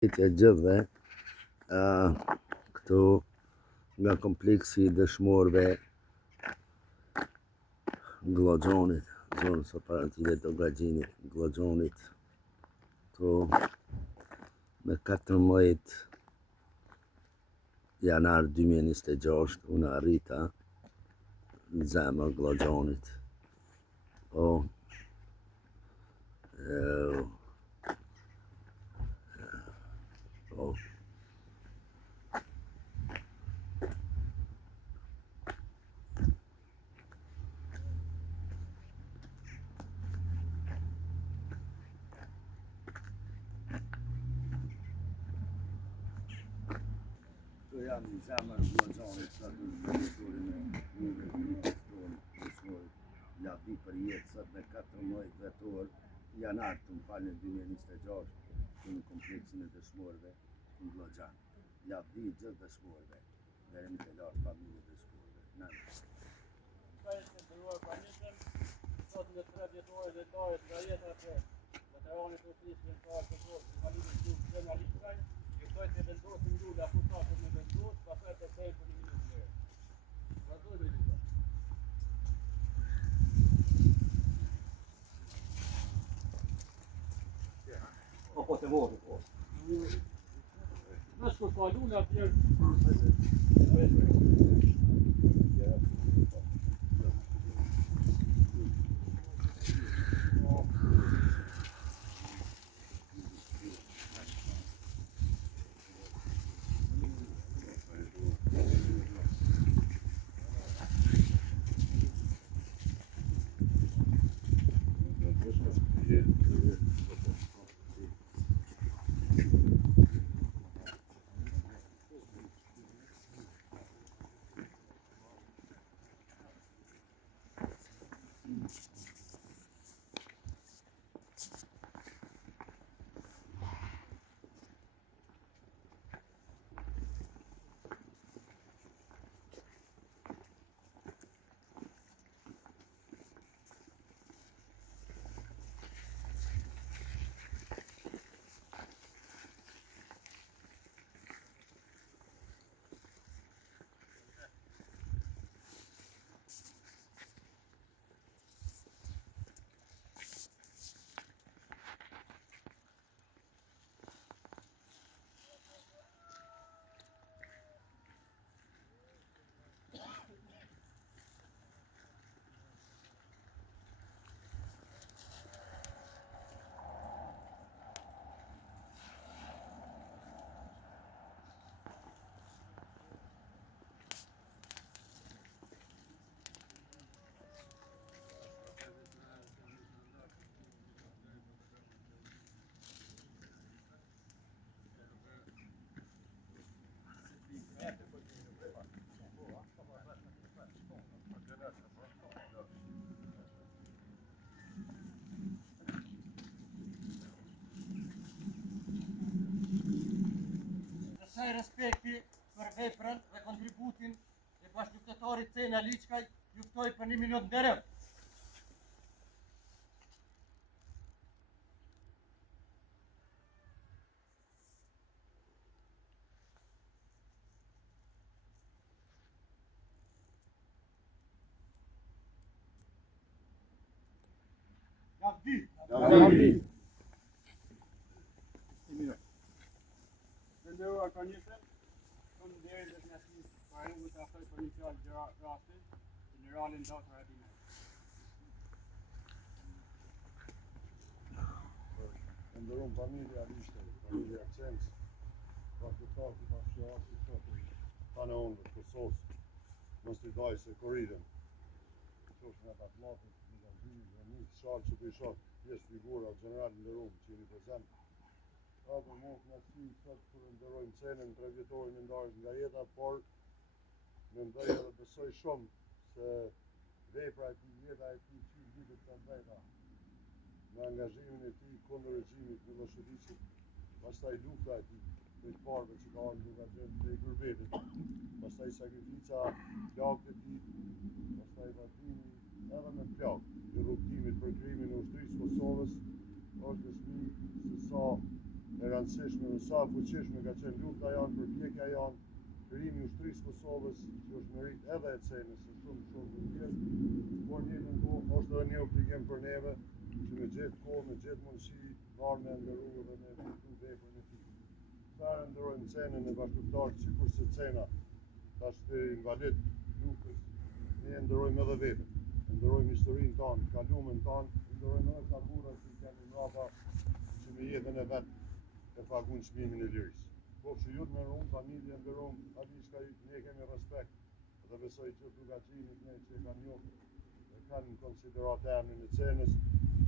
Të gjithëve këtu nga kompleksi I dëshmorëve Glloxonit, zonës operative të Gaxhinit, Glloxonit, këtu me 14 janar 2026 unë arrita në zemër Glloxonit. Këtu jam në zemër Glloxonit, sot në teritorin e Lavdi për jetë sot me 14 vetor janar të më falë në 2026 në kompleksin e dëshmorëve në Glloxhan. Lavdi gjithë dëshmorëve, deri në të lartë familje dëshmorëve. Ka e të ndëruar panitëm, sot në 3 vjetore dhe dajet nga jeta të veteranit të Kristin të artë të dorë, Malinit Gjurë, Gjena Liskaj, juftoj të vendosin lula futatët me vendos, pasaj të tejë për 1 minutë lirë. Vazhdoj me Liskaj. Po të vodi, po. Nësë kur ka luna tjerë, nësaj respekti për veprën dhe kontributin e bashkëluftëtarit Cena Liskaj, juftoj për 1 minutë nderëm. Lavdi. Të nderuar panitëm, unë deri dhe të njësë pare më të aftoj për një fjallë rastin, generalin Dr. Adinaj. Të nderuar familja Liskaj, familja Cenc, bashkëtarët I bashkëjarës I sotë tanë unë të Kosovës, mos t'i daj se koridën. Qosh nga ta platët, nga dhimi, nga një shalë që të I shotë, pjesë figura, general nderuar që jeni prezent. Ka për mu knaqësi sot kur nderojmë Cenën 3 vjetorin e ndarjes nga jeta, por mendoj edhe besoj shumë se vepra e tij, jeta e tij që lidhet të drejta me angazhimin e tij kundër regjimit Miloševićit, pastaj lufta e tij prej parëve që ka ardhur nga gjendë prej Gurbetit, pastaj sakrifica plagët e tij, pastaj vazhdimi edhe me plagë I rrugtimit për krijimin e ushtrisë Kosovës, është dëshmi se sa e rëndësishme dhe sa fuqishme ka qenë lufta janë, përpjekja janë, krijimi i ushtrisë Kosovës, që është merit edhe e cenës së shumë të tjerë, por një është edhe një obligim për neve që me gjithë kohë, me gjithë mundësi, me ndërru dhe me fitu veprën e tij. Sa ndërrojmë cenën e bashkëpunëtarët, sikur se cena tash të invalid luftës, ne ndërrojmë edhe vetën, ndërrojmë historinë tonë, kalumin tonë, ndërrojmë edhe taburat që kemi mbrapa, që me jetën e vetë e paguajnë çmimin e lirisë. Po që ju me rumë, familje me rumë, Alishka ne kemi respekt dhe besoj që Dugaxhinit ne që e kanë njohur e kanë në konsiderat emrin e cenës,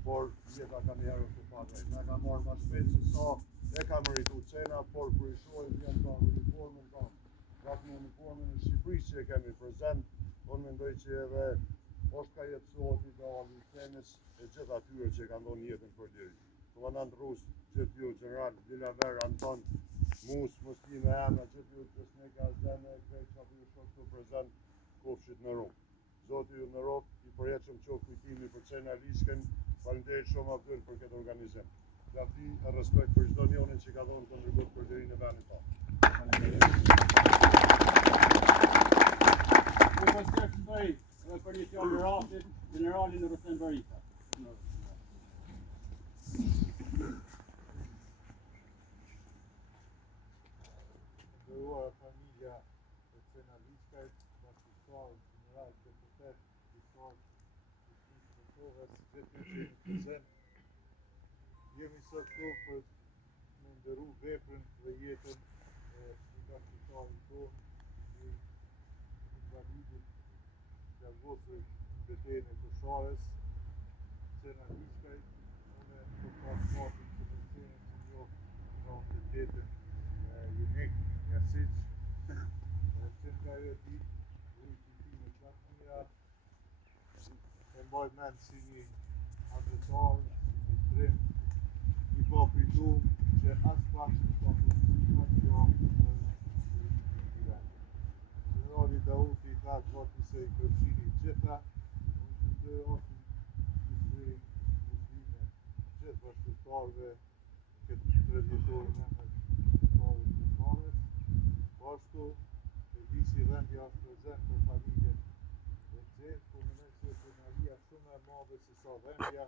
por jeta ka një herë të padrejt. Na ka marrë ma shpejt se sa e ka meritu cena, por kur i shohim vjen ka uniformën tonë, vetëm uniformën e Shqipërisë që e kemi prezent, unë mendoj që edhe është ka jetësohet ideali i cenës e gjithë atyre që kanë dhënë jetën për liri. Komandant Rus, gjithë ju, General Villaver, Anton, Mus, Muslime Emra, gjithë ju, Pesneka, Zene, krejt që aty ju shok të prezent, kofshit në rumë. Zoti ju në rob, i përjetshëm qoftë kujtimi për cena Lishkën, faleminderit shumë Abdul për këtë organizim. Lavdi e respekt për çdo njonin që ka dhënë kontribut për lirinë e vendit tonë. Në përstjerë të bëj dhe për një fjallë në rastit, generalin Rusen Barita. Nderuara familja e Cena Lishkajt, bashkëpunëtar, general, deputet, kryetar i Kosovës, gjithë ju që jeni prezent. Jemi sot këtu për me ndëru veprën dhe jetën e një bashkëpunëtarit tonë, një invalidit që agosur në betejën e Kosharës, Cena Lishkajt. Unë po pas fatin që me cenën që njoh nga autoritetën unik, Jasic, që nga e ditë, ujtë i me qatë mira, e mbaj mend si një adretar, si një trim, i pa pritum që as pak në ka përshqyma që për një vend. Generali Dauti ka gati se i përshini gjitha, në që të osin Shqipëri, muslime, gjithë bashkëtarëve, këtë traditorën e me bashkëtarët Kosovës. Ashtu, e di si vendja është prezent për familjen e Xhel, po mendoj se është krenaria shumë e madhe se sa vendja,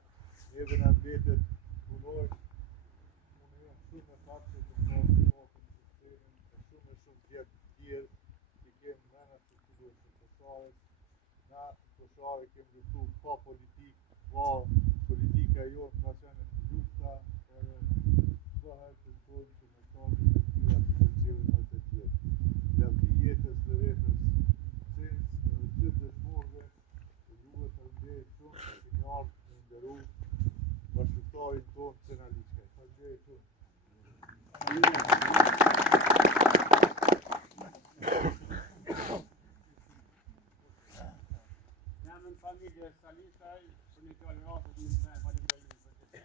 neve na mbetet punojmë, unë jam shumë e pasur të pasur faktin të cenën e shumë djetë tjerë që kemë mëna të kulturës në Kosovës. Na Kosovë kemi luftu pa politikë, pa politika jonë ka qenë lufta, edhe çdo herë tentojmë që mesazhet e tilla të përcjellen më të tjerë. Lavdi jetës dhe veprës cenës edhe gjithë dëshmorëve, të juve faleminderit shumë që keni ardhur me nderu bashkëpunëtarin tonë Cena Lishkaj. Faleminderit shumë. Në emrin familjes Salishaj, për një fjallë rastit një të faleminderit për këtë.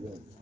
Yeah.